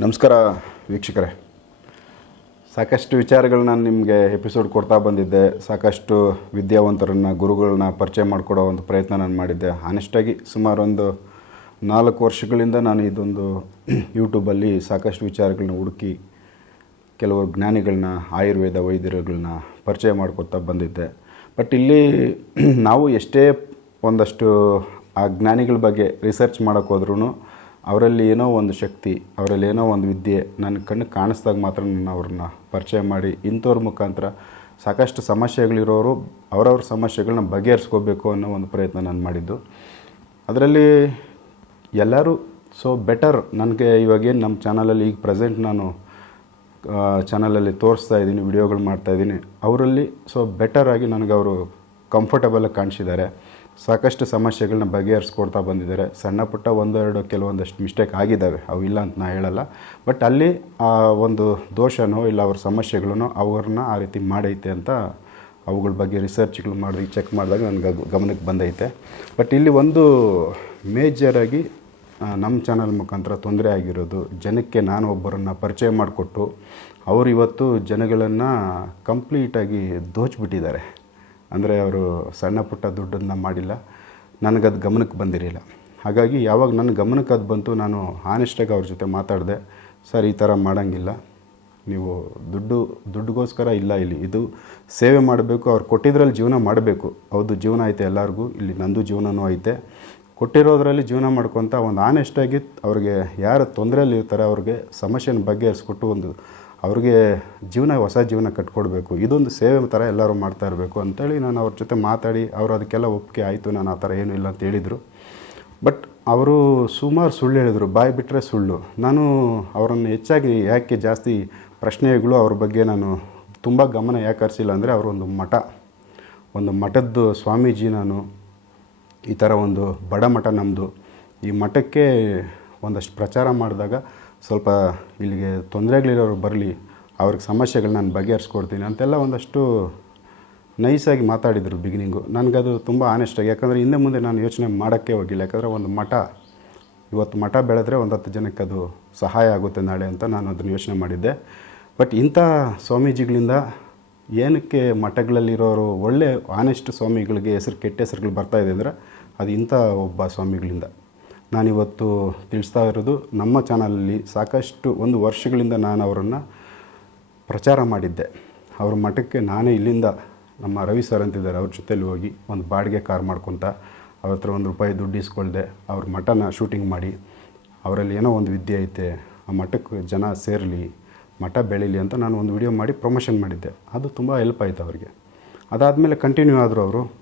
ನಮಸ್ಕಾರ ವೀಕ್ಷಕರೇ. ಸಾಕಷ್ಟು ವಿಚಾರಗಳನ್ನ ನಿಮಗೆ ಎಪಿಸೋಡ್ ಕೊಡ್ತಾ ಬಂದಿದ್ದೆ. ಸಾಕಷ್ಟು ವಿದ್ಯಾವಂತರನ್ನು, ಗುರುಗಳನ್ನ ಪರಿಚಯ ಮಾಡಿಕೊಡೋ ಒಂದು ಪ್ರಯತ್ನ ನಾನು ಮಾಡಿದ್ದೆ. ಆನೆಸ್ಟಾಗಿ ಸುಮಾರು ಒಂದು ನಾಲ್ಕು ವರ್ಷಗಳಿಂದ ನಾನು ಇದೊಂದು ಯೂಟ್ಯೂಬಲ್ಲಿ ಸಾಕಷ್ಟು ವಿಚಾರಗಳನ್ನ ಹುಡುಕಿ ಕೆಲವರು ಜ್ಞಾನಿಗಳನ್ನ ಆಯುರ್ವೇದ ವೈದ್ಯರುಗಳನ್ನ ಪರಿಚಯ ಮಾಡ್ಕೊತಾ ಬಂದಿದ್ದೆ. ಬಟ್ ಇಲ್ಲಿ ನಾವು ಎಷ್ಟೇ ಒಂದಷ್ಟು ಆ ಜ್ಞಾನಿಗಳ ಬಗ್ಗೆ ರಿಸರ್ಚ್ ಮಾಡೋಕೆ ಹೋದ್ರೂ ಅವರಲ್ಲಿ ಏನೋ ಒಂದು ಶಕ್ತಿ, ಅವರಲ್ಲಿ ಏನೋ ಒಂದು ವಿದ್ಯೆ ನನ್ನ ಕಣ್ಣು ಕಾಣಿಸ್ದಾಗ ಮಾತ್ರ ನಾನು ಅವ್ರನ್ನ ಪರಿಚಯ ಮಾಡಿ, ಇಂಥವ್ರ ಮುಖಾಂತರ ಸಾಕಷ್ಟು ಸಮಸ್ಯೆಗಳಿರೋರು ಅವರವ್ರ ಸಮಸ್ಯೆಗಳನ್ನ ಬಗೆಹರಿಸ್ಕೋಬೇಕು ಅನ್ನೋ ಒಂದು ಪ್ರಯತ್ನ ನಾನು ಮಾಡಿದ್ದು. ಅದರಲ್ಲಿ ಎಲ್ಲರೂ ಸೊ ಬೆಟರ್ ನನಗೆ ಇವಾಗೇನು ನಮ್ಮ ಚಾನಲಲ್ಲಿ ಈಗ ಪ್ರೆಸೆಂಟ್ ನಾನು ಚಾನಲಲ್ಲಿ ತೋರಿಸ್ತಾ ಇದ್ದೀನಿ ವಿಡಿಯೋಗಳು ಮಾಡ್ತಾಯಿದ್ದೀನಿ ಅವರಲ್ಲಿ ಸೊ ಬೆಟರಾಗಿ ನನಗೆ ಅವರು ಕಂಫರ್ಟಬಲಾಗಿ ಕಾಣಿಸಿದ್ದಾರೆ. ಸಾಕಷ್ಟು ಸಮಸ್ಯೆಗಳನ್ನ ಬಗೆಹರಿಸ್ಕೊಡ್ತಾ ಬಂದಿದ್ದಾರೆ. ಸಣ್ಣ ಪುಟ್ಟ ಒಂದೆರಡು ಕೆಲವೊಂದಷ್ಟು ಮಿಸ್ಟೇಕ್ ಆಗಿದ್ದಾವೆ. ಅವು ಇಲ್ಲ ಅಂತ ನಾ ಹೇಳಲ್ಲ. ಬಟ್ ಅಲ್ಲಿ ಆ ಒಂದು ದೋಷನೋ ಇಲ್ಲ ಅವ್ರ ಸಮಸ್ಯೆಗಳನ್ನೋ ಅವ್ರನ್ನ ಆ ರೀತಿ ಮಾಡೈತೆ ಅಂತ ಅವುಗಳ ಬಗ್ಗೆ ರಿಸರ್ಚ್ಗಳು ಮಾಡಿ ಚೆಕ್ ಮಾಡಿದಾಗ ನನಗೆ ಗಮನಕ್ಕೆ ಬಂದೈತೆ. ಬಟ್ ಇಲ್ಲಿ ಒಂದು ಮೇಜರಾಗಿ ನಮ್ಮ ಚಾನಲ್ ಮುಖಾಂತರ ತೊಂದರೆ ಆಗಿರೋದು, ಜನಕ್ಕೆ ನಾನು ಒಬ್ಬರನ್ನು ಪರಿಚಯ ಮಾಡಿಕೊಟ್ಟು ಅವರು ಇವತ್ತು ಜನಗಳನ್ನು ಕಂಪ್ಲೀಟಾಗಿ ದೋಚಿಬಿಟ್ಟಿದ್ದಾರೆ. ಅಂದರೆ ಅವರು ಸಣ್ಣ ಪುಟ್ಟ ದುಡ್ಡನ್ನು ಮಾಡಿಲ್ಲ. ನನಗದು ಗಮನಕ್ಕೆ ಬಂದಿರಲಿಲ್ಲ. ಹಾಗಾಗಿ ಯಾವಾಗ ನನ್ನ ಗಮನಕ್ಕೆ ಅದು ಬಂತು ನಾನು ಆನೆಸ್ಟಾಗಿ ಅವ್ರ ಜೊತೆ ಮಾತಾಡಿದೆ. ಸರ್, ಈ ಥರ ಮಾಡೋಂಗಿಲ್ಲ. ನೀವು ದುಡ್ಡು, ದುಡ್ಡುಗೋಸ್ಕರ ಇಲ್ಲ ಇಲ್ಲಿ. ಇದು ಸೇವೆ ಮಾಡಬೇಕು. ಅವ್ರು ಕೊಟ್ಟಿದ್ರಲ್ಲಿ ಜೀವನ ಮಾಡಬೇಕು. ಹೌದು, ಜೀವನ ಐತೆ ಎಲ್ಲರಿಗೂ. ಇಲ್ಲಿ ನಂದು ಜೀವನವೂ ಐತೆ. ಕೊಟ್ಟಿರೋದ್ರಲ್ಲಿ ಜೀವನ ಮಾಡ್ಕೊತ ಒಂದು ಆನೆಸ್ಟಾಗಿ ಅವ್ರಿಗೆ ಯಾರು ತೊಂದರೆಯಲ್ಲಿ ಇರ್ತಾರೆ ಅವ್ರಿಗೆ ಸಮಸ್ಯೆನ ಬಗೆಹರಿಸ್ಕೊಟ್ಟು ಒಂದು ಅವ್ರಿಗೆ ಜೀವನ, ಹೊಸ ಜೀವನ ಕಟ್ಕೊಡ್ಬೇಕು. ಇದೊಂದು ಸೇವೆ ಥರ ಎಲ್ಲರೂ ಮಾಡ್ತಾ ಇರಬೇಕು ಅಂತೇಳಿ ನಾನು ಅವ್ರ ಜೊತೆ ಮಾತಾಡಿ, ಅವರು ಅದಕ್ಕೆಲ್ಲ ಒಪ್ಪಿಗೆ ಆಯಿತು, ನಾನು ಆ ಥರ ಏನೂ ಇಲ್ಲ ಅಂತ ಹೇಳಿದರು. ಬಟ್ ಅವರು ಸುಮಾರು ಸುಳ್ಳು ಹೇಳಿದರು, ಬಾಯಿ ಬಿಟ್ಟರೆ ಸುಳ್ಳು. ನಾನು ಅವರನ್ನು ಹೆಚ್ಚಾಗಿ ಯಾಕೆ ಜಾಸ್ತಿ ಪ್ರಶ್ನೆಗಳು ಅವ್ರ ಬಗ್ಗೆ ನಾನು ತುಂಬ ಗಮನ ಯಾಕೆ ಹರಿಸಿಲ್ಲ ಅಂದರೆ ಅವರೊಂದು ಮಠ. ಒಂದು ಮಠದ್ದು ಸ್ವಾಮೀಜಿ ನಾನು, ಈ ಥರ ಒಂದು ಬಡ ಮಠ ನಮ್ಮದು ಈ ಮಠಕ್ಕೆ ಒಂದಷ್ಟು ಪ್ರಚಾರ ಮಾಡಿದಾಗ ಸ್ವಲ್ಪ ಇಲ್ಲಿಗೆ ತೊಂದರೆಗಳಿರೋರು ಬರಲಿ, ಅವ್ರಿಗೆ ಸಮಸ್ಯೆಗಳು ನಾನು ಬಗೆಹರಿಸ್ಕೊಡ್ತೀನಿ ಅಂತೆಲ್ಲ ಒಂದಷ್ಟು ನೈಸಾಗಿ ಮಾತಾಡಿದರು ಬಿಗಿನಿಂಗು ನನಗದು ತುಂಬ ಆನೆಸ್ಟಾಗಿ ಯಾಕಂದರೆ ಹಿಂದೆ ಮುಂದೆ ನಾನು ಯೋಚನೆ ಮಾಡೋಕ್ಕೆ ಹೋಗಿಲ್ಲ. ಯಾಕಂದರೆ ಒಂದು ಮಠ, ಇವತ್ತು ಮಠ ಬೆಳೆದ್ರೆ ಒಂದು ಹತ್ತು ಜನಕ್ಕೆ ಅದು ಸಹಾಯ ಆಗುತ್ತೆ ನಾಳೆ ಅಂತ ನಾನು ಅದನ್ನು ಯೋಚನೆ ಮಾಡಿದ್ದೆ. ಬಟ್ ಇಂಥ ಸ್ವಾಮೀಜಿಗಳಿಂದ ಏನಕ್ಕೆ ಮಠಗಳಲ್ಲಿರೋರು ಒಳ್ಳೆ ಆನೆಸ್ಟ್ ಸ್ವಾಮಿಗಳಿಗೆ ಹೆಸರು, ಕೆಟ್ಟ ಹೆಸರುಗಳು ಬರ್ತಾ ಇದೆ ಅಂದರೆ ಅದು ಇಂಥ ಒಬ್ಬ ಸ್ವಾಮಿಗಳಿಂದ. ನಾನಿವತ್ತು ತಿಳಿಸ್ತಾ ಇರೋದು, ನಮ್ಮ ಚಾನಲಲ್ಲಿ ಸಾಕಷ್ಟು ಒಂದು ವರ್ಷಗಳಿಂದ ನಾನು ಅವರನ್ನು ಪ್ರಚಾರ ಮಾಡಿದ್ದೆ. ಅವ್ರ ಮಠಕ್ಕೆ ನಾನೇ ಇಲ್ಲಿಂದ ನಮ್ಮ ರವಿ ಸರ್ ಅಂತಿದ್ದಾರೆ, ಅವ್ರ ಜೊತೇಲಿ ಹೋಗಿ ಒಂದು ಬಾಡಿಗೆ ಕಾರ್ ಮಾಡ್ಕೊತ ಅವ್ರ ಹತ್ರ ಒಂದು ರೂಪಾಯಿ ದುಡ್ಡು ಇಸ್ಕೊಳ್ದೆ, ಅವ್ರ ಮಠನ ಶೂಟಿಂಗ್ ಮಾಡಿ. ಅವರಲ್ಲಿ ಏನೋ ಒಂದು ವಿದ್ಯೆ ಐತೆ, ಆ ಮಠಕ್ಕೆ ಜನ ಸೇರಲಿ, ಮಠ ಬೆಳೀಲಿ ಅಂತ ನಾನು ಒಂದು ವಿಡಿಯೋ ಮಾಡಿ ಪ್ರಮೋಷನ್ ಮಾಡಿದ್ದೆ. ಅದು ತುಂಬ ಹೆಲ್ಪ್ ಆಯಿತು ಅವರಿಗೆ. ಅದಾದಮೇಲೆ ಕಂಟಿನ್ಯೂ ಆದರೂ ಅವರು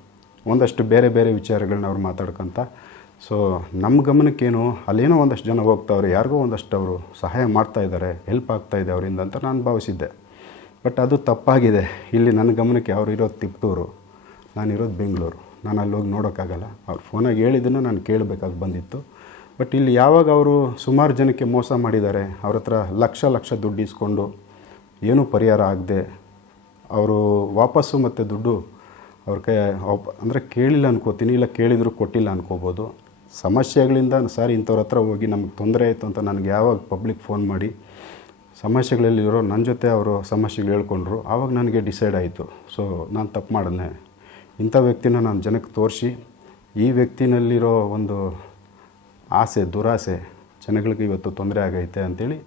ಒಂದಷ್ಟು ಬೇರೆ ಬೇರೆ ವಿಚಾರಗಳನ್ನ ಅವ್ರು ಮಾತಾಡ್ಕೊತ ಸೊ ನಮ್ಮ ಗಮನಕ್ಕೇನು, ಅಲ್ಲೇನೋ ಒಂದಷ್ಟು ಜನ ಹೋಗ್ತಾವ್ರೆ, ಯಾರಿಗೋ ಒಂದಷ್ಟು ಅವರು ಸಹಾಯ ಮಾಡ್ತಾ ಇದ್ದಾರೆ ಹೆಲ್ಪ್ ಆಗ್ತಾ ಇದೆ ಅವರಿಂದ ಅಂತ ನಾನು ಭಾವಿಸಿದ್ದೆ. ಬಟ್ ಅದು ತಪ್ಪಾಗಿದೆ. ಇಲ್ಲಿ ನನ್ನ ಗಮನಕ್ಕೆ ಅವ್ರು ಇರೋದು ತಿಪ್ಟೂರು ನಾನಿರೋದು ಬೆಂಗಳೂರು. ನಾನು ಅಲ್ಲಿ ಹೋಗಿ ನೋಡೋಕ್ಕಾಗಲ್ಲ. ಅವ್ರು ಫೋನಾಗಿ ಹೇಳಿದ್ದನ್ನು ನಾನು ಕೇಳಬೇಕಾಗಿ ಬಂದಿತ್ತು. ಬಟ್ ಇಲ್ಲಿ ಯಾವಾಗ ಅವರು ಸುಮಾರು ಜನಕ್ಕೆ ಮೋಸ ಮಾಡಿದ್ದಾರೆ, ಅವ್ರ ಹತ್ರ ಲಕ್ಷ ಲಕ್ಷ ದುಡ್ಡು ಇಸ್ಕೊಂಡು ಏನೂ ಪರಿಹಾರ ಆಗದೆ, ಅವರು ವಾಪಸ್ಸು ಮತ್ತು ದುಡ್ಡು ಅವ್ರ ಕೈ ಅಂದರೆ ಕೇಳಿಲ್ಲ ಅನ್ಕೋತೀನಿ, ಇಲ್ಲ ಕೇಳಿದರೂ ಕೊಟ್ಟಿಲ್ಲ ಅನ್ಕೋಬೋದು. ಸಮಸ್ಯೆಗಳಿಂದ ಸರ್ ಇಂಥವ್ರ ಹತ್ರ ಹೋಗಿ ನಮಗೆ ತೊಂದರೆ ಆಯಿತು ಅಂತ ನನಗೆ ಯಾವಾಗ ಪಬ್ಲಿಕ್ ಫೋನ್ ಮಾಡಿ ಸಮಸ್ಯೆಗಳಲ್ಲಿರೋ ನನ್ನ ಜೊತೆ ಅವರು ಸಮಸ್ಯೆಗಳು ಹೇಳ್ಕೊಂಡ್ರು, ಆವಾಗ ನನಗೆ ಡಿಸೈಡ್ ಆಯಿತು. ಸೊ ನಾನು ತಪ್ಪು ಮಾಡಿದೆ ಇಂಥ ವ್ಯಕ್ತಿನ ನಾನು ಜನಕ್ಕೆ ತೋರಿಸಿ, ಈ ವ್ಯಕ್ತಿನಲ್ಲಿರೋ ಒಂದು ಆಸೆ, ದುರಾಸೆ ಜನಗಳಿಗೆ ಇವತ್ತು ತೊಂದರೆ ಆಗೈತೆ ಅಂಥೇಳಿ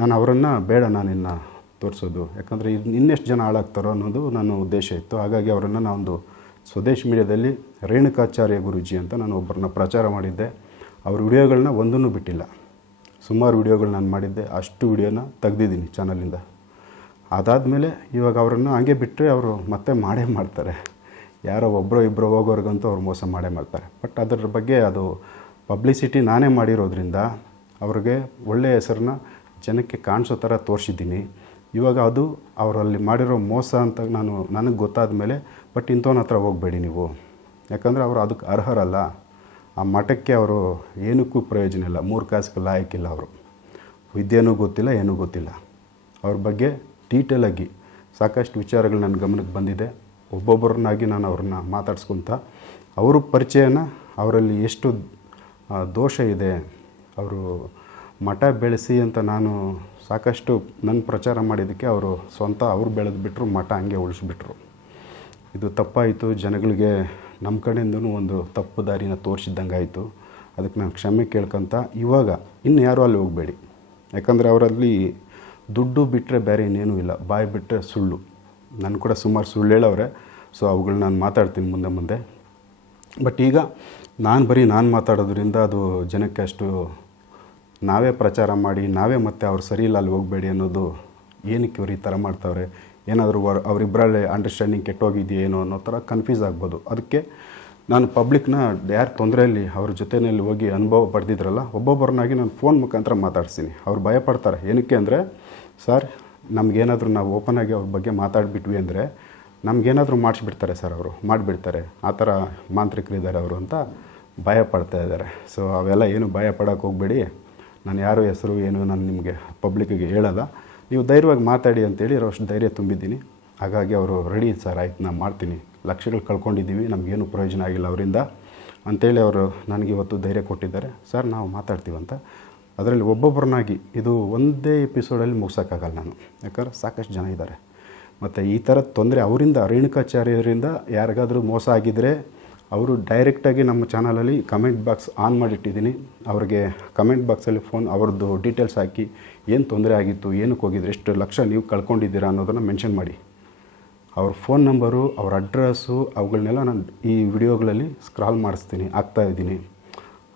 ನಾನು ಅವರನ್ನು ಬೇಡ ನಾನು ಇನ್ನು ತೋರಿಸೋದು. ಯಾಕಂದರೆ ಇನ್ನೆಷ್ಟು ಜನ ಹಾಳಾಗ್ತಾರೋ ಅನ್ನೋದು ನನ್ನ ಉದ್ದೇಶ ಇತ್ತು. ಹಾಗಾಗಿ ಅವರನ್ನು ನಾನೊಂದು ಸ್ವದೇಶ್ ಮೀಡಿಯಾದಲ್ಲಿ ರೇಣುಕಾಚಾರ್ಯ ಗುರುಜಿ ಅಂತ ನಾನು ಒಬ್ಬರನ್ನ ಪ್ರಚಾರ ಮಾಡಿದ್ದೆ. ಅವ್ರ ವಿಡಿಯೋಗಳನ್ನ ಒಂದನ್ನು ಬಿಟ್ಟಿಲ್ಲ. ಸುಮಾರು ವಿಡಿಯೋಗಳು ನಾನು ಮಾಡಿದ್ದೆ. ಅಷ್ಟು ವಿಡಿಯೋನ ತೆಗ್ದಿದ್ದೀನಿ ಚಾನಲಿಂದ. ಅದಾದಮೇಲೆ ಇವಾಗ ಅವರನ್ನು ಹಾಗೆ ಬಿಟ್ಟರೆ ಅವರು ಮತ್ತೆ ಮಾಡೇ ಮಾಡ್ತಾರೆ. ಯಾರೋ ಒಬ್ಬರೋ ಇಬ್ಬರು ಹೋಗೋರ್ಗಂತೂ ಅವ್ರು ಮೋಸ ಮಾಡೇ ಮಾಡ್ತಾರೆ. ಬಟ್ ಅದರ ಬಗ್ಗೆ ಅದು ಪಬ್ಲಿಸಿಟಿ ನಾನೇ ಮಾಡಿರೋದ್ರಿಂದ ಅವ್ರಿಗೆ ಒಳ್ಳೆಯ ಹೆಸರನ್ನ ಜನಕ್ಕೆ ಕಾಣಿಸೋ ಥರ ತೋರಿಸಿದ್ದೀನಿ. ಇವಾಗ ಅದು ಅವರಲ್ಲಿ ಮಾಡಿರೋ ಮೋಸ ಅಂತ ನಾನು ನನಗೆ ಗೊತ್ತಾದ ಮೇಲೆ ಬಟ್ ಇಂಥವನ ಹತ್ರ ಹೋಗಬೇಡಿ ನೀವು. ಯಾಕಂದರೆ ಅವರು ಅದಕ್ಕೆ ಅರ್ಹರಲ್ಲ. ಆ ಮಠಕ್ಕೆ ಅವರು ಏನಕ್ಕೂ ಪ್ರಯೋಜನ ಇಲ್ಲ. ಮೂರು ಕಾಸಿಗೆ ಲಾಯಕ್ಕಿಲ್ಲ ಅವರು. ವಿದ್ಯೆನೂ ಗೊತ್ತಿಲ್ಲ, ಏನೂ ಗೊತ್ತಿಲ್ಲ. ಅವ್ರ ಬಗ್ಗೆ ಡೀಟೇಲಾಗಿ ಸಾಕಷ್ಟು ವಿಚಾರಗಳು ನನ್ನ ಗಮನಕ್ಕೆ ಬಂದಿದೆ. ಒಬ್ಬೊಬ್ಬರನ್ನಾಗಿ ನಾನು ಅವ್ರನ್ನ ಮಾತಾಡ್ಸ್ಕೊತ ಅವರ ಪರಿಚಯನ ಅವರಲ್ಲಿ ಎಷ್ಟು ದೋಷ ಇದೆ, ಅವರು ಮಠ ಬೆಳೆಸಿ ಅಂತ ನಾನು ಸಾಕಷ್ಟು ನನ್ನ ಪ್ರಚಾರ ಮಾಡಿದ್ದಕ್ಕೆ ಅವರು ಸ್ವಂತ ಅವ್ರು ಬೆಳೆದು ಬಿಟ್ಟರು ಮಠ ಹಂಗೆ ಉಳಿಸ್ಬಿಟ್ರು. ಇದು ತಪ್ಪಾಯಿತು, ಜನಗಳಿಗೆ ನಮ್ಮ ಕಡೆಯಿಂದನೂ ಒಂದು ತಪ್ಪು ದಾರಿನ ತೋರಿಸಿದ್ದಂಗೆ ಆಯಿತು ಅದಕ್ಕೆ ನಾನು ಕ್ಷಮೆ ಕೇಳ್ಕೊಂತ ಇವಾಗ ಇನ್ನು ಯಾರೂ ಅಲ್ಲಿ ಹೋಗಬೇಡಿ. ಯಾಕಂದರೆ ಅವರಲ್ಲಿ ದುಡ್ಡು ಬಿಟ್ಟರೆ ಬೇರೆ ಇನ್ನೇನೂ ಇಲ್ಲ. ಬಾಯಿ ಬಿಟ್ಟರೆ ಸುಳ್ಳು. ನಾನು ಕೂಡ ಸುಮಾರು ಸುಳ್ಳು ಹೇಳವ್ರೆ. ಸೊ ಅವುಗಳನ್ನ ನಾನು ಮಾತಾಡ್ತೀನಿ ಮುಂದೆ ಮುಂದೆ. ಬಟ್ ಈಗ ನಾನು ಬರೀ ನಾನು ಮಾತಾಡೋದ್ರಿಂದ ಅದು ಜನಕ್ಕೆ ಅಷ್ಟು ನಾವೇ ಪ್ರಚಾರ ಮಾಡಿ, ನಾವೇ ಮತ್ತೆ ಅವ್ರು ಸರಿ ಇಲ್ಲ ಅಲ್ಲಿ ಹೋಗಬೇಡಿ ಅನ್ನೋದು ಏನಕ್ಕೆ ಇವ್ರು ಈ ಥರ ಮಾಡ್ತಾವ್ರೆ? ಏನಾದರೂ ವರ್ ಅವರಿಬ್ಬರಲ್ಲಿ ಅಂಡರ್ಸ್ಟ್ಯಾಂಡಿಂಗ್ ಕೆಟ್ಟೋಗಿದೆಯೇನೋ ಅನ್ನೋ ಥರ ಕನ್ಫ್ಯೂಸ್ ಆಗ್ಬೋದು. ಅದಕ್ಕೆ ನಾನು ಪಬ್ಲಿಕ್ನ ಯಾರು ತೊಂದರೆಯಲ್ಲಿ ಅವ್ರ ಜೊತೆಯಲ್ಲಿ ಹೋಗಿ ಅನುಭವ ಪಡೆದಿದ್ರಲ್ಲ, ಒಬ್ಬೊಬ್ಬರನ್ನಾಗಿ ನಾನು ಫೋನ್ ಮುಖಾಂತರ ಮಾತಾಡ್ತೀನಿ ಅವ್ರು ಭಯಪಡ್ತಾರೆ. ಏನಕ್ಕೆ ಅಂದರೆ, ಸರ್, ನಮಗೇನಾದರೂ ನಾವು ಓಪನ್ ಆಗಿ ಅವ್ರ ಬಗ್ಗೆ ಮಾತಾಡಿಬಿಟ್ವಿ ಅಂದರೆ, ನಮಗೇನಾದರೂ ಮಾಡಿಸ್ಬಿಡ್ತಾರೆ ಸರ್ ಅವರು, ಮಾಡಿಬಿಡ್ತಾರೆ. ಆ ಥರ ಮಾಂತ್ರಿಕರಿದ್ದಾರೆ ಅವರು ಅಂತ ಭಯ ಪಡ್ತಾ ಇದ್ದಾರೆ. ಸೊ ಅವೆಲ್ಲ ಏನು ಭಯ ಪಡೋಕ್ಕೆ ಹೋಗಬೇಡಿ. ನಾನು ಯಾರು ಹೆಸರು ಏನು ನಾನು ನಿಮಗೆ ಪಬ್ಲಿಕ್ಕಿಗೆ ಹೇಳಲ್ಲ. ನೀವು ಧೈರ್ಯವಾಗಿ ಮಾತಾಡಿ ಅಂತೇಳಿ ಅಷ್ಟು ಧೈರ್ಯ ತುಂಬಿದ್ದೀನಿ. ಹಾಗಾಗಿ ಅವರು ರೆಡಿ ಸರ್, ಆಯ್ತು, ನಾನು ಮಾಡ್ತೀನಿ. ಲಕ್ಷಗಳು ಕಳ್ಕೊಂಡಿದ್ದೀವಿ, ನಮಗೇನು ಪ್ರಯೋಜನ ಆಗಿಲ್ಲ ಅವರಿಂದ ಅಂತೇಳಿ ಅವರು ನನಗೆ ಇವತ್ತು ಧೈರ್ಯ ಕೊಟ್ಟಿದ್ದಾರೆ. ಸರ್, ನಾವು ಮಾತಾಡ್ತೀವಂತ. ಅದರಲ್ಲಿ ಒಬ್ಬೊಬ್ಬರನ್ನಾಗಿ ಇದು ಒಂದೇ ಎಪಿಸೋಡಲ್ಲಿ ಮುಗಿಸೋಕ್ಕಾಗಲ್ಲ ನಾನು. ಯಾಕಂದ್ರೆ ಸಾಕಷ್ಟು ಜನ ಇದ್ದಾರೆ. ಮತ್ತು ಈ ಥರ ತೊಂದರೆ ಅವರಿಂದ, ರೇಣುಕಾಚಾರ್ಯರಿಂದ ಯಾರಿಗಾದರೂ ಮೋಸ ಆಗಿದ್ದರೆ ಅವರು ಡೈರೆಕ್ಟಾಗಿ ನಮ್ಮ ಚಾನಲಲ್ಲಿ ಕಮೆಂಟ್ ಬಾಕ್ಸ್ ಆನ್ ಮಾಡಿಟ್ಟಿದ್ದೀನಿ. ಅವ್ರಿಗೆ ಕಮೆಂಟ್ ಬಾಕ್ಸಲ್ಲಿ ಫೋನ್ ಅವ್ರದ್ದು ಡೀಟೇಲ್ಸ್ ಹಾಕಿ ಏನು ತೊಂದರೆ ಆಗಿತ್ತು, ಏನಕ್ಕೆ ಹೋಗಿದ್ರು, ಎಷ್ಟು ಲಕ್ಷ ನೀವು ಕಳ್ಕೊಂಡಿದ್ದೀರಾ ಅನ್ನೋದನ್ನು ಮೆನ್ಷನ್ ಮಾಡಿ. ಅವ್ರ ಫೋನ್ ನಂಬರು ಅವ್ರ ಅಡ್ರೆಸ್ಸು ಅವುಗಳನ್ನೆಲ್ಲ ನಾನು ಈ ವಿಡಿಯೋಗಳಲ್ಲಿ ಸ್ಕ್ರಾಲ್ ಮಾಡಿಸ್ತೀನಿ ಇದ್ದೀನಿ.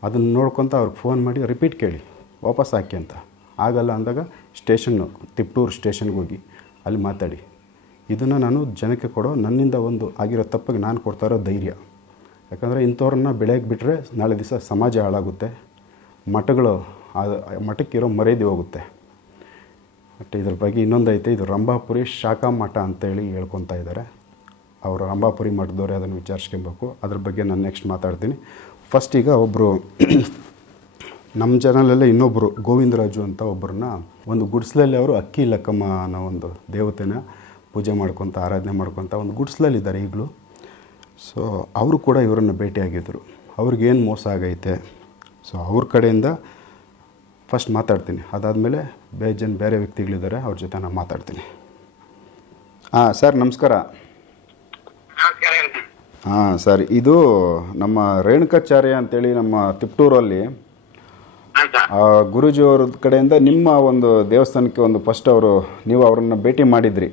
ಅದನ್ನು ನೋಡ್ಕೊತ ಅವ್ರಿಗೆ ಫೋನ್ ಮಾಡಿ ರಿಪೀಟ್ ಕೇಳಿ, ವಾಪಸ್ ಹಾಕಿ ಅಂತ. ಆಗಲ್ಲ ಅಂದಾಗ ಸ್ಟೇಷನ್ನು ತಿಪ್ಟೂರು ಸ್ಟೇಷನ್ಗೆ ಹೋಗಿ ಅಲ್ಲಿ ಮಾತಾಡಿ. ಇದನ್ನು ನಾನು ಜನಕ್ಕೆ ಕೊಡೋ ನನ್ನಿಂದ ಒಂದು ಆಗಿರೋ ತಪ್ಪಿಗೆ ನಾನು ಕೊಡ್ತಾ ಇರೋ ಧೈರ್ಯ. ಯಾಕಂದರೆ ಇಂಥವ್ರನ್ನ ಬೆಳೆಯಕ್ಕೆ ಬಿಟ್ಟರೆ ನಾಳೆ ದಿವಸ ಸಮಾಜ ಹಾಳಾಗುತ್ತೆ. ಮಠಗಳು ಮಠಕ್ಕಿರೋ ಮರ್ಯಾದೆ ಹೋಗುತ್ತೆ. ಬಟ್ ಇದ್ರ ಬಗ್ಗೆ ಇನ್ನೊಂದು ಐತೆ ಇದು ರಂಭಾಪುರಿ ಶಾಖಾ ಮಠ ಅಂತೇಳಿ ಹೇಳ್ಕೊತಾ ಇದ್ದಾರೆ ಅವರು ರಂಭಾಪುರಿ ಮಠದವ್ರೆ, ಅದನ್ನು ವಿಚಾರಿಸ್ಕೊಬೇಕು. ಅದ್ರ ಬಗ್ಗೆ ನಾನು ನೆಕ್ಸ್ಟ್ ಮಾತಾಡ್ತೀನಿ. ಫಸ್ಟ್ ಈಗ ಒಬ್ಬರು ನಮ್ಮ ಚಾನಲಲ್ಲೇ ಇನ್ನೊಬ್ಬರು ಗೋವಿಂದರಾಜು ಅಂತ ಒಬ್ಬರನ್ನ ಒಂದು ಗುಡ್ಸ್ಲಲ್ಲಿ ಅವರು ಅಕ್ಕಿ ಲಕ್ಕಮ್ಮ ಅನ್ನೋ ಒಂದು ದೇವತೆನ ಪೂಜೆ ಮಾಡ್ಕೊತ, ಆರಾಧನೆ ಮಾಡ್ಕೊತ ಒಂದು ಗುಡ್ಸ್ಲಲ್ಲಿದ್ದಾರೆ ಈಗಲೂ. ಸೊ ಅವರು ಕೂಡ ಇವರನ್ನು ಭೇಟಿಯಾಗಿದ್ದರು ಅವ್ರಿಗೇನು ಮೋಸ ಆಗೈತೆ? ಸೊ ಅವ್ರ ಕಡೆಯಿಂದ ಫಸ್ಟ್ ಮಾತಾಡ್ತೀನಿ. ಅದಾದಮೇಲೆ ಬೇಜನ್ ಬೇರೆ ವ್ಯಕ್ತಿಗಳಿದ್ದಾರೆ ಅವ್ರ ಜೊತೆ ನಾನು ಮಾತಾಡ್ತೀನಿ. ಹಾಂ ಸರ್ ನಮಸ್ಕಾರ. ಹಾಂ ಸರ್ ಇದು ನಮ್ಮ ರೇಣುಕಾಚಾರ್ಯ ಅಂತೇಳಿ ನಮ್ಮ ತಿಪ್ಟೂರಲ್ಲಿ ಗುರೂಜಿ ಅವ್ರ ಕಡೆಯಿಂದ ನಿಮ್ಮ ಒಂದು ದೇವಸ್ಥಾನಕ್ಕೆ ಒಂದು ಫಸ್ಟ್ ಅವರು ನೀವು ಅವರನ್ನು ಭೇಟಿ ಮಾಡಿದ್ರಿ.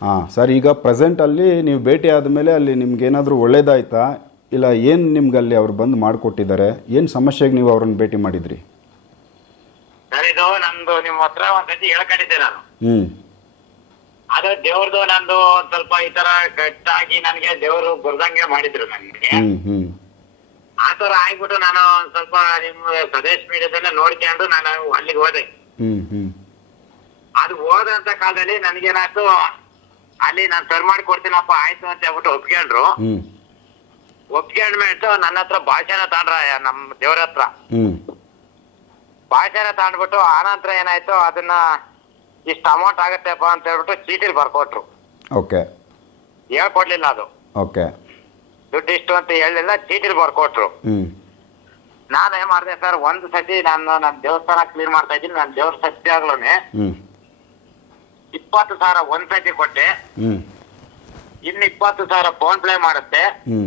ಹಾಂ ಸರ್ ಈಗ ಪ್ರೆಸೆಂಟಲ್ಲಿ ನೀವು ಭೇಟಿ ಆದಮೇಲೆ ಅಲ್ಲಿ ನಿಮ್ಗೆ ಏನಾದರೂ ಒಳ್ಳೇದಾಯ್ತಾ? ಇಲ್ಲ ಏನು ನಿಮ್ಗೆ ಅಲ್ಲಿ ಅವ್ರು ಬಂದು ಮಾಡಿಕೊಟ್ಟಿದ್ದಾರೆ? ಏನು ಸಮಸ್ಯೆಗೆ ನೀವು ಅವ್ರನ್ನ ಭೇಟಿ ಮಾಡಿದ್ರಿ? ಸರ್ ಇದು ನಂದು ನಿಮ್ಮ ಹತ್ರ ಒಂದ್ಸತಿ ಹೇಳ್ಕೊಂಡಿದ್ದೆ ನಾನು. ಹ್ಞೂ ಅದು ದೇವ್ರದು ನಂದು ಒಂದ್ ಸ್ವಲ್ಪ ಈ ತರ ಗಟ್ಟಾಗಿ ನನಗೆ ದೇವರು ಬರ್ದಂಗೆ ಮಾಡಿದ್ರು ನನಗೆ ಹ್ಞೂ ಹ್ಞೂ ಆ ತರ ಆಗ್ಬಿಟ್ಟು ನಾನು ಒಂದ್ ಸ್ವಲ್ಪ ನಿಮ್ಮ ಸ್ವದೇಶ್ ಮೀಡಿಯಾದಲ್ಲೇ ನೋಡ್ಕೊಂಡು ನಾನು ಅಲ್ಲಿಗೆ ಹೋದೆ. ಹ್ಞೂ ಹ್ಞೂ ಅದು ಹೋದಂತ ಕಾಲದಲ್ಲಿ ನನಗೇನಾಯ್ತು ಅಲ್ಲಿ ನಾನು ಸರ್ ಮಾಡಿ ಕೊಡ್ತೀನಪ್ಪ ಆಯ್ತು ಅಂತ ಹೇಳ್ಬಿಟ್ಟು ಒಪ್ಕೊಂಡ್ರು. ಒಪ್ಕೊಂಡ್ಮೇಲೆ ನನ್ನ ಹತ್ರ ಭಾಷಣ ತಾಂಡ್ರ ನಮ್ ದೇವ್ರ ಹತ್ರ. ಹ್ಞೂ ಭಾಷಣ ತಾಂಡ್ಬಿಟ್ಟು ಆನಂತರ ಏನಾಯ್ತು ಅದನ್ನ ಇಷ್ಟು ಅಮೌಂಟ್ ಆಗತ್ತೆಪ್ಪ ಅಂತ ಹೇಳ್ಬಿಟ್ಟು ಚೀಟಿಲ್ ಬರ್ಕೊಟ್ರು. ಓಕೆ. ಹೇಳ್ಕೊಡ್ಲಿಲ್ಲ ಅದು. ಓಕೆ. ದುಡ್ಡು ಇಷ್ಟು ಅಂತ ಹೇಳಲಿಲ್ಲ ಚೀಟಿಲ್ ಬರ್ಕೊಟ್ರು. ನಾನು ಏನ್ ಮಾಡಿದೆ ಸರ್ ಒಂದು ಸತಿ ನಾನು ನನ್ನ ದೇವಸ್ಥಾನ ಕ್ಲೀನ್ ಮಾಡ್ತಾ ಇದ್ದೀನಿ ನನ್ನ ದೇವ್ರ ಸತ್ಯ ಆಗ್ಲೂನೆ ಹ್ಞೂ ಇಪ್ಪತ್ತು ಸಾವಿರ ಒಂದ್ ಸತಿ ಕೊಟ್ಟೆ. ಹ್ಞೂ ಇನ್ನು ಇಪ್ಪತ್ತು ಸಾವಿರ ಫೋನ್ ಪ್ಲೇ ಮಾಡುತ್ತೆ. ಇನ್ನ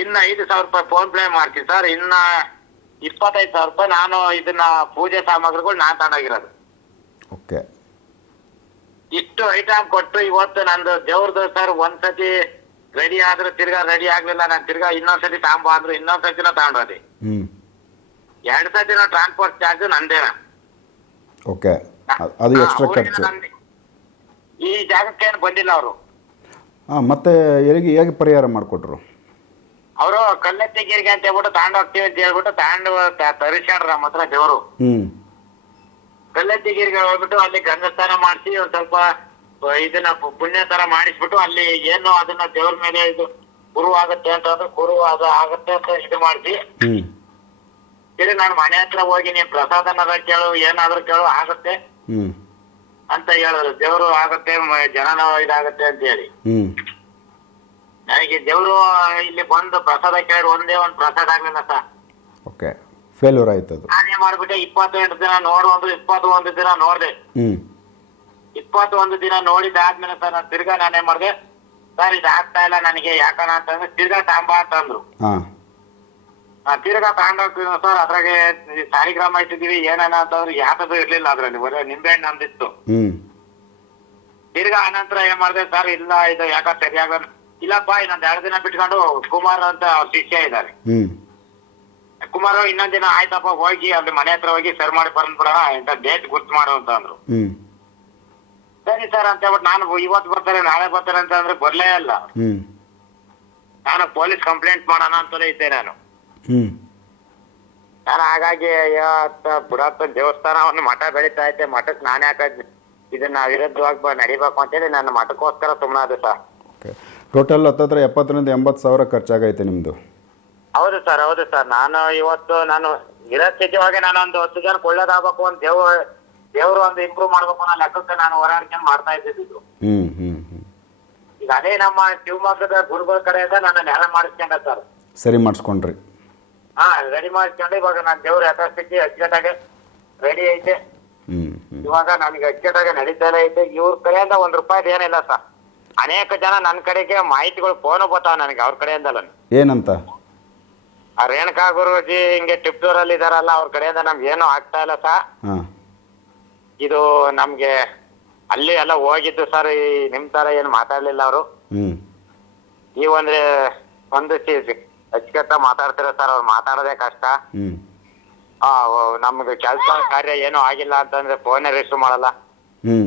ಇನ್ನು ಐದು ಸಾವಿರ ರೂಪಾಯಿ ಫೋನ್ ಪ್ಲೇ ಮಾಡ್ತೀನಿ ಸರ್ ಇನ್ನ ಇಪ್ಪತ್ತೈದು ಸಾವಿರ ರೂಪಾಯಿ ನಾನು ಇದನ್ನ ಪೂಜೆ ಸಾಮಗ್ರಿಗಳು ನಾನ್ ತಗೊಂಡೋಗಿರೋದು. ಓಕೆ. ಇಷ್ಟು ಐಟಮ್ ಕೊಟ್ಟು ಇವತ್ತು ನಂದು ದೇವ್ರದ್ದು ಸರ್ ಒಂದ್ ಸತಿ ರೆಡಿ ಆದ್ರೂ ತಿರ್ಗಾ ರೆಡಿ ಆಗ್ಲಿಲ್ಲ ನಾನು ತಿರ್ಗಾ ಇನ್ನೊಂದ್ ಸತಿ ತಗೊಂಬ ಅಂದ್ರು ಇನ್ನೊಂದ್ ಸತಿನ ತಗೊಂಡ್ರದಿ ಎರಡ್ ಸತಿನ ಟ್ರಾನ್ಸ್ಪೋರ್ಟ್ ಚಾರ್ಜ್ ನಂದೇನ? ಓಕೆ. ಅದು ಎಕ್ಸ್ಟ್ರಾ ಖರ್ಚು. ಈ ಜಾಗಕ್ಕೆ ಏನು ಬಂದಿಲ್ಲ ಅವರು. ಹಾಂ ಮತ್ತೆ ಹೇಗೆ ಹೇಗೆ ಪರಿಹಾರ ಮಾಡಿಕೊಟ್ರು? ಅವರು ಕಲ್ಲೆತ್ತಿಗೆರಿಗೆ ಅಂತ ಹೇಳ್ಬಿಟ್ಟು ತಾಂಡ ಹೋಗ್ತೀವಿ ಅಂತ ಹೇಳ್ಬಿಟ್ಟು ತಗೊಂಡು ತರಿಸ್ಕೊಂಡ್ರ ನಮ್ಮ ಹತ್ರ ದೇವರು. ಹ್ಞೂ ಕಲ್ಲೆತ್ತಿಗಿರಿಗೆ ಹೋಗ್ಬಿಟ್ಟು ಅಲ್ಲಿ ಗಂಧಸ್ಥಾನ ಮಾಡಿಸಿ ಒಂದ್ ಸ್ವಲ್ಪ ಇದನ್ನ ಪುಣ್ಯ ತರ ಮಾಡಿಸ್ಬಿಟ್ಟು ಅಲ್ಲಿ ಏನು ಅದನ್ನ ದೇವ್ರ ಮೇಲೆ ಇದು ಗುರು ಆಗತ್ತೆ ಅಂತ ಅಂದ್ರೆ ಗುರು ಅದ ಆಗತ್ತೆ ಅಂತ ಇದು ಮಾಡಿಸಿ. ಹ್ಞೂ ನಾನು ಮನೆ ಹತ್ರ ಹೋಗಿ ನೀನ್ ಪ್ರಸಾದನ ಕೇಳು ಏನಾದ್ರೂ ಕೇಳು ಆಗತ್ತೆ. ಹ್ಞೂ ಅಂತ ಹೇಳೋರು ದೇವರು ಆಗತ್ತೆ ಜನನ ಇದಾಗತ್ತೆ ಅಂತ ಹೇಳಿ. ನನಗೆ ದೇವರು ಇಲ್ಲಿ ಬಂದು ಪ್ರಸಾದ ಕೇಳಿ ಒಂದೇ ಒಂದು ಪ್ರಸಾದ ಆಗ್ಲಿಲ್ಲ ಸರ್. ಓಕೆ. ಫೇಲ್ಯೂರ್ ಆಯ್ತು ಅದು. ನಾನೇ ಮಾಡ್ಬಿಟ್ಟೆ ಇಪ್ಪತ್ತೆಂಟು ದಿನ ನೋಡು ಒಂದು ಇಪ್ಪತ್ತೊಂದು ದಿನ ನೋಡಿದೆ. ಹ್ಮ್. ಇಪ್ಪತ್ತೊಂದು ದಿನ ನೋಡಿದಾದ್ಮೇಲೆ ಸರ್ ನಾನು ತಿರ್ಗಾ ನಾನೇ ಮಾಡಿದೆ ಸರ್ ಇದು ಆಗ್ತಾ ಇಲ್ಲ ನನಗೆ ಯಾಕನ ಅಂತಂದ್ರೆ ತಿರ್ಗಾ ತಾಂಬಾ ಅಂತಂದ್ರು ಹಾಂ. ತಿರ್ಗಾ ತಗೊಂಡೋಗ್ತೀವಿ ಸರ್ ಅದ್ರಾಗೆ ಈ ಸಾಲಿಗ್ರಾಮ ಇಟ್ಟಿದೀವಿ ಏನೇನ ಅಂತಂದ್ರೆ ಯಾವ್ದು ಇರ್ಲಿಲ್ಲ ಅದ್ರಲ್ಲಿ ಬರೀ ನಿಂಬೆಹಣ್ಣು ಅಂದಿತ್ತು. ಹ್ಞೂ ತಿರ್ಗಾ ಅನಂತರ ಏನ್ ಮಾಡಿದೆ ಸರ್ ಇಲ್ಲ ಇದು ಯಾಕ ಸರಿಯಾಗ ಇಲ್ಲಪ್ಪ ಇನ್ನೊಂದ್ ಎರಡು ದಿನ ಬಿಟ್ಕೊಂಡು ಕುಮಾರ್ ಅಂತ ಅವ್ರ ಶಿಷ್ಯ ಇದ್ದಾರೆ. ಕುಮಾರ್ ಇನ್ನೊಂದ್ ದಿನ ಆಯ್ತಪ್ಪ ಹೋಗಿ ಅಲ್ಲಿ ಮನೆ ಹತ್ರ ಹೋಗಿ ಸರ್ ಮಾಡಿ ಬಂದ್ಬಿಡೋಣ ಇಂತ ಡೇಟ್ ಗುರ್ತು ಮಾಡು ಅಂತ ಅಂದ್ರು. ಸರಿ ಸರ್ ಅಂತ ಹೇಳ್ಬಿಟ್ಟು ನಾನು ಇವತ್ತು ಬರ್ತಾರೆ ನಾಳೆ ಬರ್ತಾರೆ ಅಂತ ಅಂದ್ರೆ ಬರ್ಲೇ ಇಲ್ಲ. ನಾನು ಪೊಲೀಸ್ ಕಂಪ್ಲೇಂಟ್ ಮಾಡೋಣ ಅಂತಲೇ ಇದ್ದೆ ನಾನು. ಹ್ಞೂ ನಾನು ಹಾಗಾಗಿ ಅಯ್ಯೋ ದೇವಸ್ಥಾನ ಒಂದು ಮಠ ಬೆಳೀತಾ ಐತೆ ಮಠಕ್ಕೆ ನಾನು ಯಾಕೆ ಇದನ್ನ ವಿರುದ್ಧವಾಗಿ ಬ- ನಡಿಬೇಕು ಅಂತೇಳಿ ನನ್ನ ಮಠಕ್ಕೋಸ್ಕರ ಸುಮ್ಮನಾದೆ ಸರ್. ಓಕೆ ಟೋಟಲ್ ಹತ್ತತ್ರ ಎಪ್ಪತ್ತರಿಂದ ಎಂಬತ್ತು ಸಾವಿರ ಖರ್ಚಾಗೈತೆ ನಿಮ್ಮದು ಹೌದು ಸರ್ ಹೌದು ಸರ್. ನಾನು ಇವತ್ತು ನಾನು ಇರೋ ಸ್ಥಿತಿ ಒಳಗೆ ನಾನು ಒಂದು ಹತ್ತು ಜನ ಒಳ್ಳೇದಾಗಬೇಕು ಅಂತ ದೇವ್ರು ದೇವರು ಒಂದು ಇಂಪ್ರೂವ್ ಮಾಡ್ಬೇಕು ಅನ್ನೋ ಲೆಕ್ಕಕ್ಕೆ ನಾನು ಹೋರಾಡ್ಕೊಂಡು ಮಾಡ್ತಾ ಇದ್ದಿದ್ದು ಹ್ಞೂ ಹ್ಞೂ ಹ್ಞೂ ಈಗ ಅದೇ ನಮ್ಮ ಶಿವಮೊಗ್ಗದ ಗುರುಗಳ ಕಡೆಯಿಂದ ನಾನು ನೆರ ಮಾಡಿಸ್ಕೊಂಡೆ ಸರ್? ಸರಿ ಮಾಡಿಸ್ಕೊಂಡ್ರಿ. ಹಾ ರೆಡಿ ಮಾಡಿಸ್ಕೊಂಡು ಇವಾಗ ನಾನು ದೇವ್ರ ಯಥಾಸ್ಥಿತಿ ಅಚ್ಚುಕಟ್ಟಾಗೆ ರೆಡಿ ಐತೆ. ಇವಾಗ ನನಗೆ ಅಚ್ಚುಕಟ್ಟಾಗೆ ನಡೀತಾನೆ ಐತೆ. ಇವ್ರ ಕಡೆಯಿಂದ ಒಂದ್ ರೂಪಾಯಿ ಏನಿಲ್ಲ ಸರ್. ಅನೇಕ ಜನ ನನ್ನ ಕಡೆಗೆ ಮಾಹಿತಿಗಳು ಫೋನ್ ಬರ್ತಾವ ನನಗೆ ಅವ್ರ ಕಡೆಯಿಂದಲೂ. ಏನಂತ? ಆ ರೇಣುಕಾ ಗುರುಜಿ ಹಿಂಗೆ ಟಿಪ್ಟೂರಲ್ಲಿ ಇದಾರಲ್ಲ ಅವ್ರ ಕಡೆಯಿಂದ ನಮ್ಗೆ ಏನು ಆಗ್ತಾ ಇಲ್ಲ ಸರ್. ಹಾಂ. ಇದು ನಮ್ಗೆ ಅಲ್ಲಿ ಎಲ್ಲ ಹೋಗಿದ್ದು ಸರ್ ಈ ನಿಮ್ ತರ ಏನು ಮಾತಾಡ್ಲಿಲ್ಲ ಅವರು. ಈ ಒಂದ್ರೆ ಒಂದು ಅಚ್ಚುಕಟ್ಟ ಮಾತಾಡ್ತೀರ ಸರ್ ಅವ್ರು ಮಾತಾಡೋದೇ ಕಷ್ಟ. ಹ್ಞೂ ಆ ನಮ್ಗೆ ಕೆಲಸ ಕಾರ್ಯ ಏನು ಆಗಿಲ್ಲ ಅಂತಂದ್ರೆ ಫೋನೇ ರಿಸೀವ್ ಮಾಡಲ್ಲ. ಹ್ಞೂ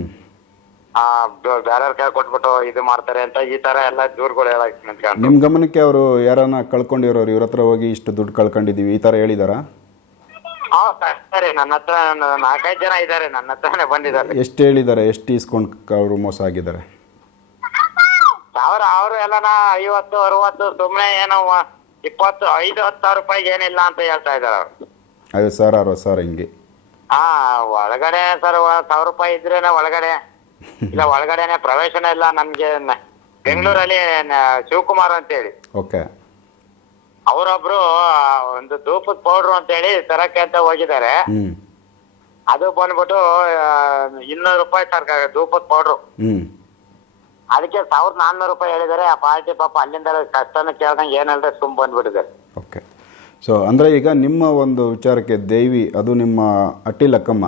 ಆ ಬೇರೆಯವ್ರ ಕೈ ಕೊಟ್ಬಿಟ್ಟು ಇದು ಮಾಡ್ತಾರೆ ಅಂತ ಈ ತರ ಎಲ್ಲ ದೂರ್ಗಳು ಹೇಳಕ್ ನಿಂತ್ಕೊಂಡು ನಿಮ್ಮ ಗಮನಕ್ಕೆ ಅವರು ಯಾರನ್ನ ಕಳ್ಕೊಂಡಿರೋರು ಇವ್ರ ಹತ್ರ ಹೋಗಿ ಇಷ್ಟು ದುಡ್ಡು ಕಳ್ಕೊಂಡಿದ್ದೀವಿ ಈ ಥರ ಹೇಳಿದಾರಾ? ಹಾ ಸರ್ ಸರಿ ನನ್ನ ಹತ್ರ ನ- ನಾಲ್ಕೈದು ಜನ ಇದ್ದಾರೆ ನನ್ನ ಹತ್ರನೇ ಬಂದಿದ್ದಾರೆ. ಎಷ್ಟು ಹೇಳಿದ್ದಾರೆ ಎಷ್ಟು ಇಸ್ಕೊಂಡು ಅವರು ಮೋಸ ಆಗಿದ್ದಾರೆ? ಸಾವಿರ ಅವರು ಎಲ್ಲನ ಐವತ್ತು ಅರವತ್ತು ಸುಮ್ಮನೆ ಏನೋ ವ- ಇಪ್ಪತ್ತು ಐದು ಹತ್ತು ಸಾವಿರ ರೂಪಾಯಿಗೆ ಏನಿಲ್ಲ ಅಂತ ಹೇಳ್ತಾ ಇದ್ದಾರೆ ಅವ್ರು. ಐವತ್ತು ಸಾವಿರ ಅರವತ್ತು ಸಾವಿರ ಹಿಂಗೆ. ಹಾ ಒಳಗಡೆ ಸರ್ ಸಾವಿರ ರೂಪಾಯಿ ಇದ್ರೇನೆ ಒಳಗಡೆ. ಇಲ್ಲ ಒಳಗಡೆನೆ ಪ್ರವೇಶನೇ ಇಲ್ಲ ನಮ್ಗೆ. ನ- ಬೆಂಗಳೂರಲ್ಲಿ ನ- ಶಿವಕುಮಾರ್ ಅಂತೇಳಿ. ಓಕೆ. ಅವರೊಬ್ರು ಒಂದು ಧೂಪದ ಪೌಡ್ರ್ ಅಂತ ಹೇಳಿ ತರಕ್ಕೆ ಅಂತ ಹೋಗಿದ್ದಾರೆ. ಹ್ಞೂ ಅದು ಬಂದ್ಬಿಟ್ಟು ಆ, ಇನ್ನೂರು ರೂಪಾಯಿ ತರಕ ಧೂಪದ ಪೌಡ್ರು. ಹ್ಞೂ ಅದಕ್ಕೆ ಸಾವಿರದ ನಾನ್ನೂರು ರೂಪಾಯಿ ಹೇಳಿದ್ದಾರೆ ಆ ಪಾರ್ಟಿ ಪಾಪ ಅಲ್ಲಿಂದ ಕಷ್ಟನ ಕೇಳ್ದಂಗೆ ಏನಂದ್ರೆ ಸುಮ್ ಬಂದ್ಬಿಟ್ಟಿದ್ದಾರೆ ಓಕೆ ಸೊ ಅಂದರೆ ಈಗ ನಿಮ್ಮ ಒಂದು ವಿಚಾರಕ್ಕೆ ದೇವಿ ಅದು ನಿಮ್ಮ ಅಟ್ಟಿ ಲಕ್ಕಮ್ಮ.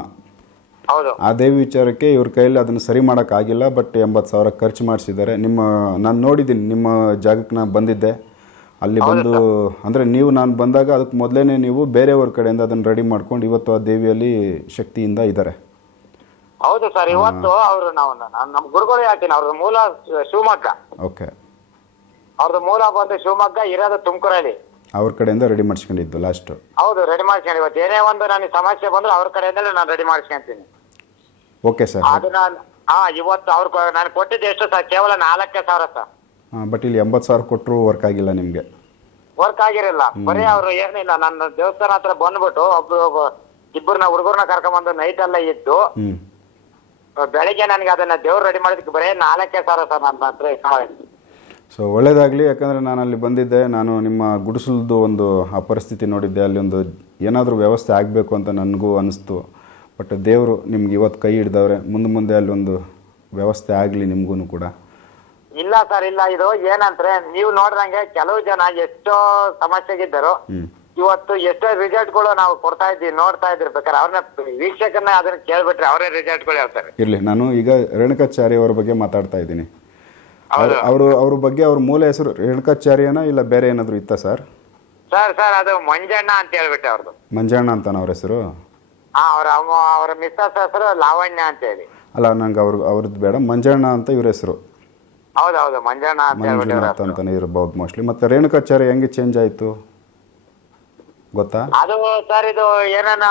ಹೌದು. ಆ ದೇವಿ ವಿಚಾರಕ್ಕೆ ಇವ್ರ ಕೈಯಲ್ಲಿ ಅದನ್ನು ಸರಿ ಮಾಡೋಕ್ಕಾಗಿಲ್ಲ ಬಟ್ ಎಂಬತ್ತು ಸಾವಿರ ಖರ್ಚು ಮಾಡಿಸಿದ್ದಾರೆ. ನಿಮ್ಮ ನಾನು ನೋಡಿದ್ದೀನಿ ನಿಮ್ಮ ಜಾಗಕ್ಕೆ ನಾನು ಬಂದಿದ್ದೆ. ಅಲ್ಲಿ ಬಂದು ಅಂದರೆ ನೀವು ನಾನು ಬಂದಾಗ ಅದಕ್ಕೆ ಮೊದಲೇ ನೀವು ಬೇರೆಯವ್ರ ಕಡೆಯಿಂದ ಅದನ್ನು ರೆಡಿ ಮಾಡ್ಕೊಂಡು ಇವತ್ತು ಆ ದೇವಿಯಲ್ಲಿ ಶಕ್ತಿಯಿಂದ ಇದ್ದಾರೆ. ಹೌದು ಸರ್ ಇವತ್ತು ಅವರು ನಾವು ನಾನು ನಮ್ಮ ಗುರುಗಳು ಹೇಳ್ತೀನಿ ಅವ್ರದ್ದು ಮೂಲ ಶಿವಮೊಗ್ಗ. ಓಕೆ. ಅವ್ರದ್ದು ಮೂಲ ಬಂದು ಶಿವಮೊಗ್ಗ ಇರೋದು ತುಮಕೂರಲ್ಲಿ. ಅವ್ರ ಕಡೆಯಿಂದ ರೆಡಿ ಮಾಡಿಸ್ಕೊಂಡಿದ್ದು ಲಾಸ್ಟು ಹೌದು ರೆಡಿ ಮಾಡ್ಸ್ಕೊಂಡು ಇವತ್ತು ಏನೇ ಒಂದು ನನಗೆ ಸಮಸ್ಯೆ ಬಂದ್ರೆ ಅವ್ರ ಕಡೆಯಿಂದಲೇ ನಾನು ರೆಡಿ ಮಾಡಿಸ್ಕೊಂತೀನಿ. Okay sir. ಅದು ನಾನು ಹಾ ಇವತ್ತು ಅವ್ರು ನಾನು ಕೊಟ್ಟಿದ್ದು ಎಷ್ಟು ಸರ್? ಕೇವಲ ನಾಲ್ಕೇ ಸಾವಿರ ಸರ್. ಬಟ್ ಇಲ್ಲಿ ಎಂಬತ್ತು ಸಾವಿರ ಕೊಟ್ಟರು ವರ್ಕ್ ಆಗಿಲ್ಲ ನಿಮಗೆ. ವರ್ಕ್ ಆಗಿರಲಿಲ್ಲ ಬರೀ ಅವರು ಏನಿಲ್ಲ ನನ್ನ ದೇವಸ್ಥಾನ ಹತ್ರ ಬಂದ್ಬಿಟ್ಟು ಒಬ್ರು ಒಬ್ಬ ಇಬ್ಬರನ್ನ ಹುಡುಗರನ್ನ ಕರ್ಕೊಂಬಂದು ನೈಟ್ ಎಲ್ಲ ಇದ್ದು ಹ್ಞೂ ಬೆಳಿಗ್ಗೆ ನನಗೆ ಅದನ್ನ ದೇವ್ರು ರೆಡಿ ಮಾಡೋದಕ್ಕೆ ಬರೀ ನಾಲ್ಕೇ ಸಾವಿರ ಸರ್ ನನ್ನ ಹತ್ರ. ಸೊ ಒಳ್ಳೇದಾಗಲಿ ಯಾಕಂದರೆ ನಾನು ಅಲ್ಲಿ ಬಂದಿದ್ದೆ ನಾನು ನಿಮ್ಮ ಗುಡಿಸಲ್ದು ಒಂದು ಆ ಪರಿಸ್ಥಿತಿ ನೋಡಿದ್ದೆ ಅಲ್ಲಿ ಒಂದು ಏನಾದರೂ ವ್ಯವಸ್ಥೆ ಆಗಬೇಕು ಅಂತ ನನಗೂ ಅನಿಸ್ತು. ಬಟ್ ದೇವರು ನಿಮ್ಗೆ ಇವತ್ತು ಕೈ ಹಿಡ್ದವ್ರೆ ಮುಂದೆ ಮುಂದೆ ಅಲ್ಲಿ ಒಂದು ವ್ಯವಸ್ಥೆ ಆಗಲಿ ನಿಮಗೂ ಕೂಡ. ಇಲ್ಲ ಸರ್ ಇಲ್ಲ ಇದು ಏನಂದ್ರೆ ನೀವು ನೋಡ್ದಂಗೆ ಕೆಲವು ಜನ ಎಷ್ಟೋ ಸಮಸ್ಯೆಗಿದ್ದರು. ಇವತ್ತು ಎಷ್ಟೋ ರಿಸಲ್ಟ್ಗಳು ನಾವು ಕೊಡ್ತಾ ಇದ್ದೀವಿ ನೋಡ್ತಾ ಇದ್ದಿರ್ಬೇಕಾದ್ರೆ ಅವ್ರನ್ನ ವೀಕ್ಷಕನ್ನ ಅದನ್ನ ಕೇಳ್ಬಿಟ್ರೆ ಅವರೇ ರಿಸಲ್ಟ್ಗಳು ಹೇಳ್ತಾರೆ. ಇರ್ಲಿ ನಾನು ಈಗ ರೇಣುಕಾಚಾರ್ಯ ಅವ್ರ ಬಗ್ಗೆ ಮಾತಾಡ್ತಾ ಇದ್ದೀನಿ. ಅವರು ಅವ್ರ ಬಗ್ಗೆ ಅವ್ರ ಮೂಲ ಹೆಸರು ರೇಣುಕಾಚಾರ್ಯನ ಇಲ್ಲ ಬೇರೆ ಏನಾದ್ರು ಇತ್ತಾ ಸರ್? ಸರ್ ಸರ್ ಅದು ಮಂಜಣ್ಣ ಅಂತ ಹೇಳ್ಬಿಟ್ಟೆ ಅವ್ರದ್ದು ಮಂಜಣ್ಣ ಅಂತಾನ ಅವ್ರ ಹೆಸರು? ಹಾ ಅವ್ರ ಅಮ್ಮ ಅವ್ರ ಮಿಸ್ಸಸ್ ಹೆಸರು ಲಾವಣ್ಯ ಅಂತ ಹೇಳಿ ಅಲ್ಲ ನಂಗೆ ಅವ್ರ ಅವ್ರದ್ದು ಬೇಡ ಮಂಜಣ್ಣ ಅಂತ ಇವ್ರ ಹೆಸರು. ಹೌದೌದು ಮಂಜಣ್ಣ ಅಂತ ಹೇಳ್ಬಿಟ್ಟು ಮಂಜುನಾಥ್. ಅಂತಲೇ ಇರ್ಬೋದು ಮೋಸ್ಟ್ಲಿ. ಮತ್ತೆ ರೇಣುಕಾಚಾರ್ಯ ಹೆಂಗೆ ಚೇಂಜ್ ಆಯಿತು? ಗೊತ್ತಾ? ಅದು ಸರ್ ಇದು ಏನಾನ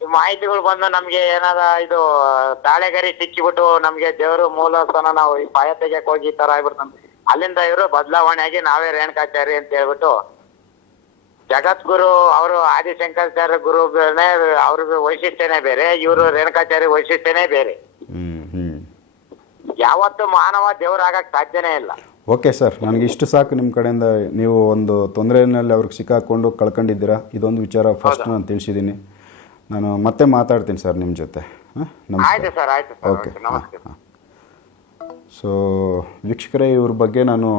ಮಾಹಿತಿಗಳು ಬಂದು ನಮ್ಗೆ ಏನಾದ ಇದು ತಾಳೆಗರಿ ಸಿಕ್ಕಿಬಿಟ್ಟು ನಮ್ಗೆ ದೇವರು ಮೂಲಸ್ಥಾನ ನಾವು ಈ ಪಾಯ ತೆಗಿಯಕ್ ಹೋಗಿ ಈ ತರ ಆಗ್ಬಿಡ್ತು. ನಮ್ಗೆ ಅಲ್ಲಿಂದ ಇವರು ಬದಲಾವಣೆ ಆಗಿ ನಾವೇ ರೇಣುಕಾಚಾರಿ ಅಂತ ಹೇಳ್ಬಿಟ್ಟು ಜಗದ್ಗುರು ಅವರು ಆದಿಶಂಕರಾಚಾರ್ಯ ಗುರು ಅವ್ರ ವೈಶಿಷ್ಟ್ಯನೇ ಬೇರೆ ಇವರು ರೇಣುಕಾಚಾರ್ಯ ವೈಶಿಷ್ಟ್ಯನೇ ಬೇರೆ. ಹ್ಞೂ ಹ್ಞೂ ಯಾವತ್ತು ಮಾನವ ದೇವರಾಗಕ್ ಸಾಧ್ಯನೇ ಇಲ್ಲ. ಓಕೆ ಸರ್ ನನಗೆ ಇಷ್ಟು ಸಾಕು ನಿಮ್ಮ ಕಡೆಯಿಂದ. ನೀವು ಒಂದು ತೊಂದರೆಯಲ್ಲಿ ಅವ್ರಿಗೆ ಸಿಕ್ಕಾಕೊಂಡು ಕಳ್ಕೊಂಡಿದ್ದೀರಾ? ಇದೊಂದು ವಿಚಾರ ಫಸ್ಟ್ ನಾನು ತಿಳಿಸಿದ್ದೀನಿ. ನಾನು ಮತ್ತೆ ಮಾತಾಡ್ತೀನಿ ಸರ್ ನಿಮ್ಮ ಜೊತೆ. ಹಾಂ? ಆಯ್ತು ಸರ್ ಆಯ್ತು ಸರ್ ಓಕೆ ಓಕೆ, ನಮಸ್ತೆ. ಸೊ ವೀಕ್ಷಕರೇ ಇವ್ರ ಬಗ್ಗೆ ನಾನು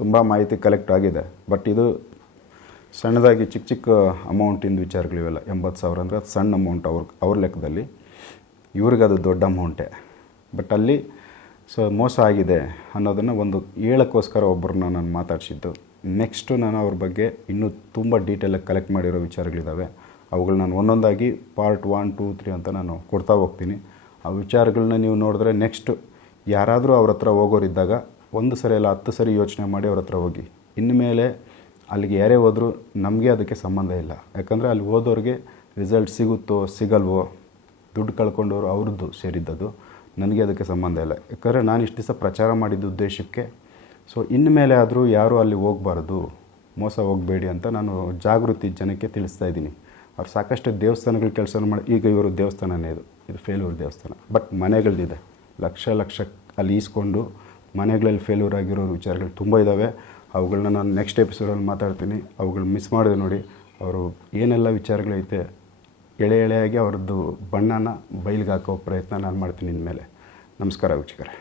ತುಂಬ ಮಾಹಿತಿ ಕಲೆಕ್ಟ್ ಆಗಿದೆ. ಬಟ್ ಇದು ಸಣ್ಣದಾಗಿ ಚಿಕ್ಕ ಚಿಕ್ಕ ಅಮೌಂಟಿಂದ ವಿಚಾರಗಳಿವೆಲ್ಲ ಎಂಬತ್ತು ಸಾವಿರ ಅಂದರೆ ಅದು ಸಣ್ಣ ಅಮೌಂಟ್ ಅವ್ರ ಅವ್ರ ಲೆಕ್ಕದಲ್ಲಿ. ಇವ್ರಿಗೆ ಅದು ದೊಡ್ಡ ಅಮೌಂಟೇ ಬಟ್ ಅಲ್ಲಿ ಸೊ ಮೋಸ ಆಗಿದೆ ಅನ್ನೋದನ್ನು ಒಂದು ಹೇಳೋಕ್ಕೋಸ್ಕರ ಒಬ್ಬರನ್ನ ನಾನು ಮಾತಾಡಿಸಿದ್ದು. ನೆಕ್ಸ್ಟು ನಾನು ಅವ್ರ ಬಗ್ಗೆ ಇನ್ನೂ ತುಂಬ ಡೀಟೇಲಾಗಿ ಕಲೆಕ್ಟ್ ಮಾಡಿರೋ ವಿಚಾರಗಳಿದ್ದಾವೆ ಅವುಗಳು ನಾನು ಒಂದೊಂದಾಗಿ ಪಾರ್ಟ್ ಒನ್ ಟೂ ತ್ರೀ ಅಂತ ನಾನು ಕೊಡ್ತಾ ಹೋಗ್ತೀನಿ. ಆ ವಿಚಾರಗಳನ್ನ ನೀವು ನೋಡಿದ್ರೆ ನೆಕ್ಸ್ಟ್ ಯಾರಾದರೂ ಅವ್ರ ಹತ್ರ ಹೋಗೋರಿದ್ದಾಗ ಒಂದು ಸರಿ ಅಲ್ಲ ಹತ್ತು ಸರಿ ಯೋಚನೆ ಮಾಡಿ ಅವ್ರ ಹತ್ರ ಹೋಗಿ. ಇನ್ಮೇಲೆ ಅಲ್ಲಿಗೆ ಯಾರೇ ಹೋದರೂ ನಮಗೆ ಅದಕ್ಕೆ ಸಂಬಂಧ ಇಲ್ಲ. ಯಾಕಂದರೆ ಅಲ್ಲಿ ಹೋದವ್ರಿಗೆ ರಿಸಲ್ಟ್ ಸಿಗುತ್ತೋ, ಸಿಗಲ್ವೋ, ದುಡ್ಡು ಕಳ್ಕೊಂಡವರು ಅವ್ರದ್ದು ಸೇರಿದ್ದದು ನನಗೆ ಅದಕ್ಕೆ ಸಂಬಂಧ ಇಲ್ಲ. ಯಾಕಂದರೆ ನಾನು ಇಷ್ಟು ದಿವಸ ಪ್ರಚಾರ ಮಾಡಿದ್ದ ಉದ್ದೇಶಕ್ಕೆ ಸೊ ಇನ್ಮೇಲೆ ಆದರೂ ಯಾರೂ ಅಲ್ಲಿ ಹೋಗಬಾರ್ದು, ಮೋಸ ಹೋಗಬೇಡಿ ಅಂತ ನಾನು ಜಾಗೃತಿ ಜನಕ್ಕೆ ತಿಳಿಸ್ತಾ ಇದ್ದೀನಿ. ಅವ್ರು ಸಾಕಷ್ಟು ದೇವಸ್ಥಾನಗಳ ಕೆಲಸ ಮಾಡಿ, ಈಗ ಇವರು ದೇವಸ್ಥಾನನೇ ಇದು ಇದು ಫೇಲ್ಯೂರ್ ದೇವಸ್ಥಾನ. ಬಟ್ ಮನೆಗಳದಿದೆ. ಲಕ್ಷ ಲಕ್ಷ ಅಲ್ಲಿ ಈಸ್ಕೊಂಡು ಮನೆಗಳಲ್ಲಿ ಫೇಲ್ಯೂರ್ ಆಗಿರೋ ವಿಚಾರಗಳು ತುಂಬ ಇದ್ದಾವೆ ಅವುಗಳನ್ನ ನಾನು ನೆಕ್ಸ್ಟ್ ಎಪಿಸೋಡಲ್ಲಿ ಮಾತಾಡ್ತೀನಿ. ಅವುಗಳು ಮಿಸ್ ಮಾಡಿದೆ ನೋಡಿ. ಅವರು ಏನೆಲ್ಲ ವಿಚಾರಗಳೈತೆ ಎಳೆ ಎಳೆಯಾಗಿ ಅವ್ರದ್ದು ಬಣ್ಣನ ಬಯಲಿಗೆ ಹಾಕೋ ಪ್ರಯತ್ನ ನಾನು ಮಾಡ್ತೀನಿ ಇನ್ಮೇಲೆ ನಮಸ್ಕಾರ ವೀಕ್ಷಕರೇ.